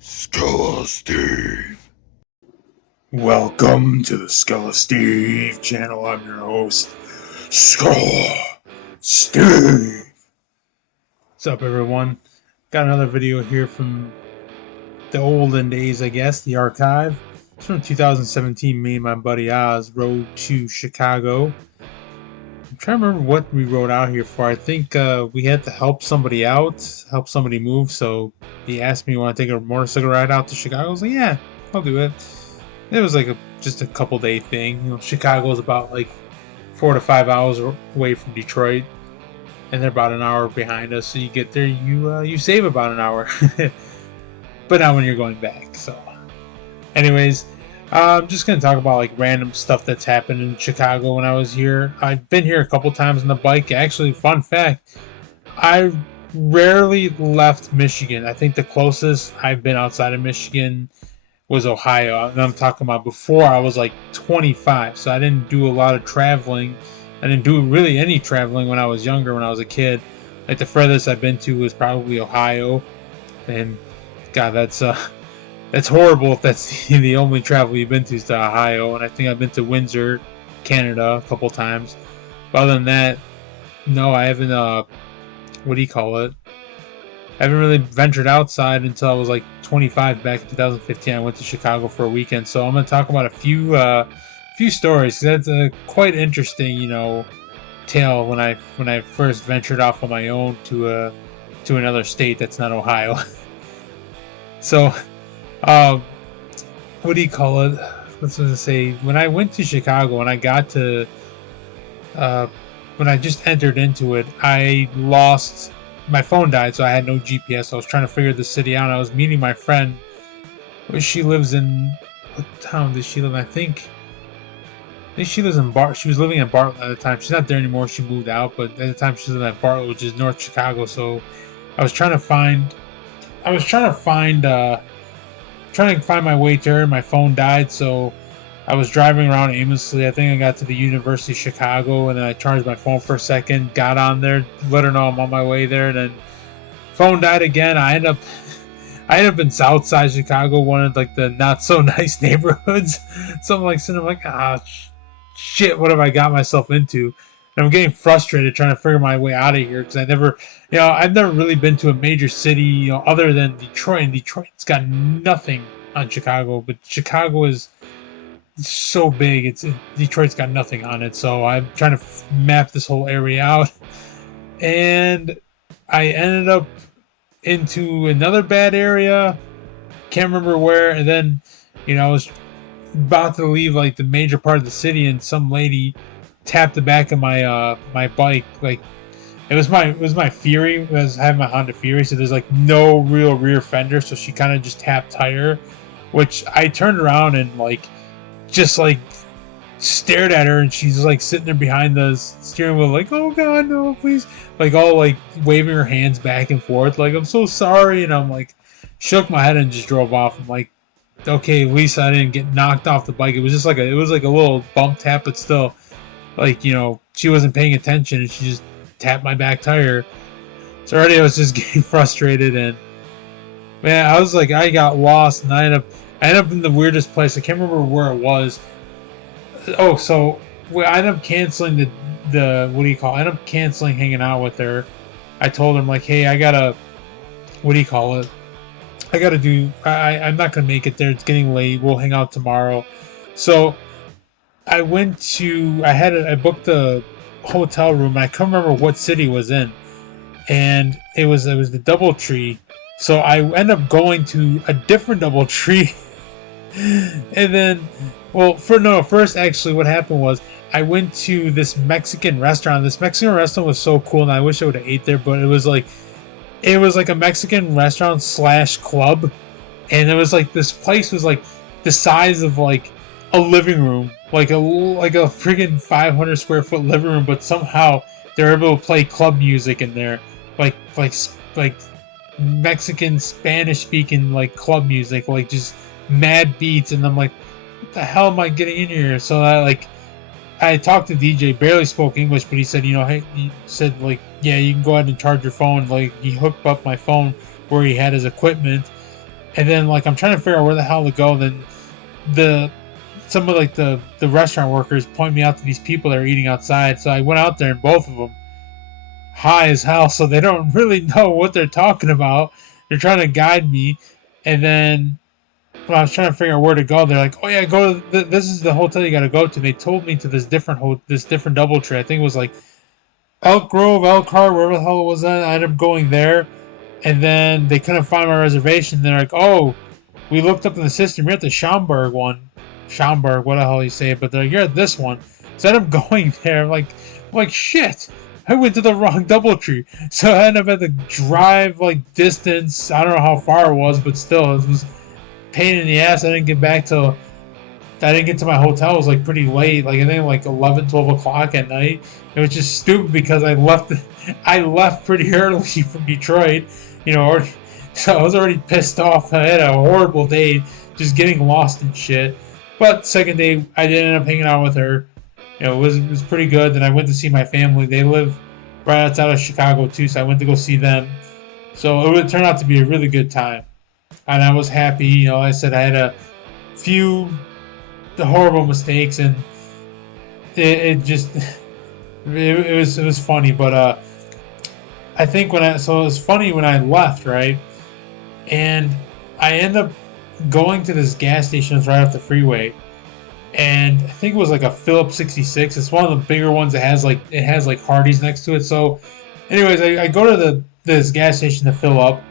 Skull Steve. Welcome to the Skull Steve channel. I'm your host, Skull Steve. What's up, everyone? Got another video here from the olden days, I guess, the archive. It's from 2017. Me and my buddy Oz rode to Chicago. I'm trying to remember what we rode out here for. I think we had to help somebody out, help somebody move. So he asked me, "Want to take a motorcycle ride out to Chicago?" I was like, "Yeah, I'll do it." It was like just a couple day thing. You know, Chicago is about like 4 to 5 hours away from Detroit, and they're about an hour behind us. So you get there, you save about an hour, but not when you're going back. So, anyways, I'm just gonna talk about like random stuff that's happened in Chicago when I was here. I've been here a couple times on the bike. Actually, fun fact, I rarely left Michigan. I think the closest I've been outside of Michigan was Ohio, and I'm talking about before I was like 25, so I didn't do a lot of traveling. I didn't do really any traveling when I was younger, when I was a kid. Like the furthest I've been to was probably Ohio, and God, that's horrible if that's the only travel you've been to is to Ohio. And I think I've been to Windsor, Canada, a couple times. But other than that, no, I haven't. What do you call it? I haven't really ventured outside until I was like 25 back in 2015. I went to Chicago for a weekend, so I'm going to talk about a few stories. That's a quite interesting, tale when I first ventured off on my own to another state that's not Ohio. So, what do you call it? Let's just say when I went to Chicago and I got to when I just entered into it, I lost. My phone died, so I had no GPS. I was trying to figure the city out. I was meeting my friend. She lives in, what town does she live in? I think she lives in She was living in Bartlett at the time. She's not there anymore. She moved out, but at the time she was living at Bartlett, which is North Chicago. So I was trying to find my way to her. My phone died, so I was driving around aimlessly. I think I got to the University of Chicago, and then I charged my phone for a second, got on there, let her know I'm on my way there, and then phone died again. I ended up in Southside Chicago, one of like the not so nice neighborhoods. So I'm like sitting there like, shit, what have I got myself into? And I'm getting frustrated trying to figure my way out of here because I've never really been to a major city, other than Detroit. And Detroit's got nothing on Chicago, but Chicago is so big. Detroit's got nothing on it, so I'm trying to map this whole area out, and I ended up into another bad area. Can't remember where. And then, I was about to leave like the major part of the city, and some lady tapped the back of my bike. Like it was my Fury. I having my Honda Fury, so there's like no real rear fender. So she kind of just tapped tire, which I turned around and just stared at her, and she's like sitting there behind the steering wheel like, "Oh God, no, please," like all like waving her hands back and forth like, "I'm so sorry." And I'm like, shook my head and just drove off. I'm like, okay, at least I didn't get knocked off the bike. It was just like a little bump tap, but still, she wasn't paying attention, and she just tapped my back tire. So already I was just getting frustrated, and man, I was like, I got lost, and I ended up in the weirdest place. I can't remember where it was. Oh, so I ended up canceling the what do you call? I ended up canceling hanging out with her. I told her, I'm like, hey, I gotta, what do you call it? I'm not gonna make it there. It's getting late. We'll hang out tomorrow. So I booked a hotel room. And I can't remember what city it was in, and it was the DoubleTree. So I ended up going to a different DoubleTree. And then, first actually what happened was I went to this Mexican restaurant. This Mexican restaurant was so cool, and I wish I would have ate there, but it was like a Mexican restaurant / club, and it was like this place was like the size of like a living room, like a freaking 500 square foot living room, but somehow they're able to play club music in there, like Mexican Spanish speaking like club music, like just mad beats. And I'm like, what the hell am I getting in here? So I talked to DJ, barely spoke English, but he said, hey, he said yeah, you can go ahead and charge your phone. Like he hooked up my phone where he had his equipment, And then like I'm trying to figure out where the hell to go. Then the some of like the restaurant workers point me out to these people that are eating outside. So I went out there, and both of them high as hell, so they don't really know what they're talking about. They're trying to guide me, and then when I was trying to figure out where to go, they're like, "Oh yeah, go to this is the hotel you got to go to." They told me to this different DoubleTree. I think it was like Elk Grove, Elkhart, wherever the hell it was. At. I ended up going there, and then they couldn't find my reservation. They're like, "Oh, we looked up in the system. You're at the Schaumburg one, Schaumburg, what the hell you say it?" But they're like, "You're at this one." So I ended up going there. I'm like shit. I went to the wrong DoubleTree. So I ended up at the drive like distance. I don't know how far it was, but still, it was a pain in the ass. I didn't get to my hotel. It was like pretty late, like I think like 11, 12 o'clock at night. It was just stupid because I left pretty early from Detroit, already, so I was already pissed off. I had a horrible day, just getting lost and shit. But second day, I did end up hanging out with her. It was pretty good. Then I went to see my family. They live right outside of Chicago too, so I went to go see them. So it would turn out to be a really good time, and I was happy. I said I had a few horrible mistakes, and it just it was funny. But I think it was funny when I left, right, and I end up going to this gas station that's right off the freeway, and I think it was like a Phillips 66. It's one of the bigger ones that has like Hardee's next to it. So, anyways, I go to this gas station to fill up,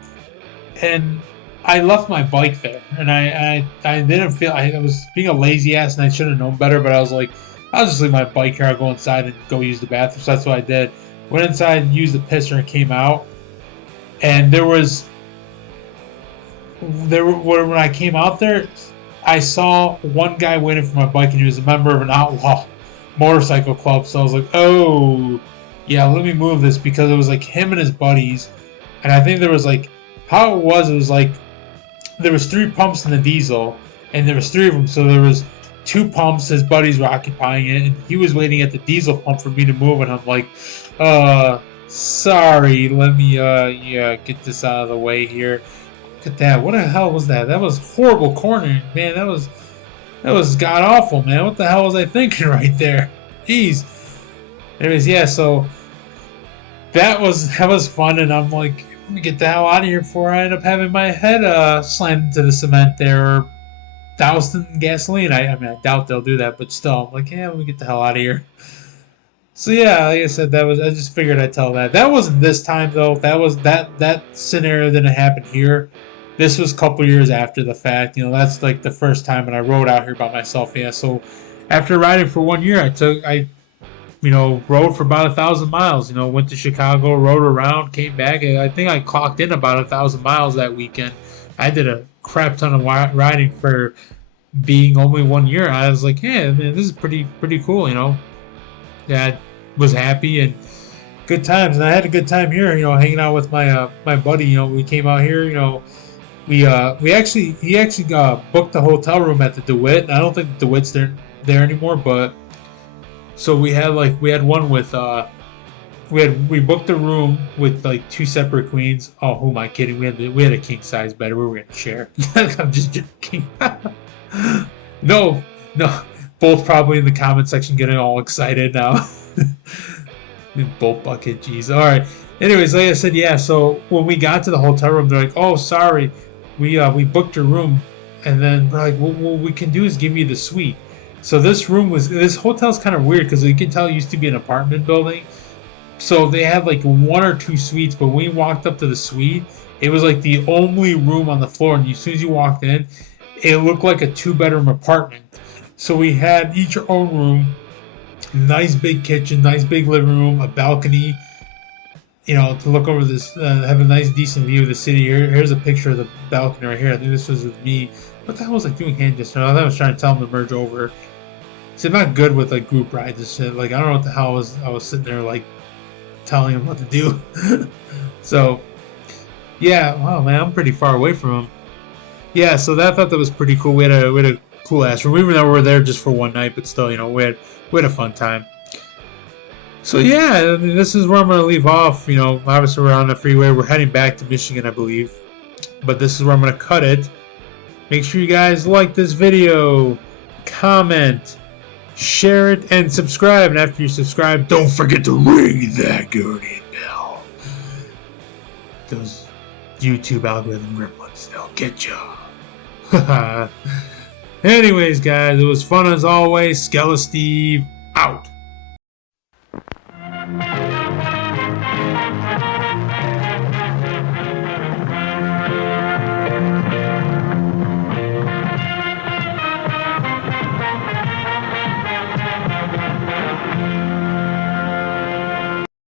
and I left my bike there, and I didn't feel I was being a lazy ass, and I should have known better. But I was like, I'll just leave my bike here. I'll go inside and go use the bathroom. So that's what I did. Went inside and used the pisser and came out, and when I came out there, I saw one guy waiting for my bike, and he was a member of an outlaw motorcycle club. So I was like, oh, yeah, let me move this, because it was like him and his buddies. And I think there was like, how it was like, there was 3 pumps in the diesel, and there was 3 of them. So there was 2 pumps, his buddies were occupying it, and he was waiting at the diesel pump for me to move. And I'm like, sorry, let me, get this out of the way here. Look at that. What the hell was that? That was horrible cornering, man. That was god awful, man. What the hell was I thinking right there? Jeez. Anyways, yeah, so that was fun, and I'm like, let me get the hell out of here before I end up having my head slammed into the cement there, or doused in gasoline. I mean, I doubt they'll do that, but still, I'm like, yeah, let me get the hell out of here. So yeah, like I said, I just figured I'd tell that. That wasn't this time though. That scenario didn't happen here. This was a couple years after the fact. That's like the first time when I rode out here by myself. Yeah, so after riding for 1 year, I rode for about 1,000 miles. Went to Chicago, rode around, came back. And I think I clocked in about 1,000 miles that weekend. I did a crap ton of riding for being only 1 year. I was like, yeah, man, this is pretty cool. Yeah, I was happy and good times, and I had a good time here. Hanging out with my buddy. We came out here. He actually booked the hotel room at the DeWitt. I don't think the DeWitt's there anymore, but so we had one with we booked a room with like 2 separate queens. Oh, who am I kidding? We had a king size bed we were gonna share. I'm just joking. No, both probably in the comment section getting all excited now. Bolt bucket, jeez. All right. Anyways, like I said, yeah. So when we got to the hotel room, they're like, "Oh, sorry, we booked your room," and then we're like, "Well, what we can do is give you the suite." So this hotel's kind of weird because you can tell it used to be an apartment building. So they had like 1 or 2 suites, but when we walked up to the suite, it was like the only room on the floor, and as soon as you walked in, it looked like a 2-bedroom apartment. So we had each our own room. Nice big kitchen, nice big living room, a balcony, to look over this, have a nice decent view of the city. Here's a picture of the balcony right here. I think this was with me. What the hell was I doing hand gestures? I was trying to tell him to merge over. See, I'm not good with like group rides and shit. Like, I don't know what the hell I was sitting there like telling him what to do. So, yeah, wow, man, I'm pretty far away from him. Yeah, so I thought that was pretty cool. We had a cool ass room. Even though we were there just for one night, but still, we had a fun time. So yeah, I mean, this is where I'm gonna leave off. Obviously we're on the freeway. We're heading back to Michigan, I believe. but this is where I'm going to cut it. Make sure you guys like this video, comment, share it, and subscribe. And after you subscribe, don't forget to ring that guardian bell. Those YouTube algorithm gremlins, they'll get you. Anyways, guys, it was fun as always. Skella Steve out.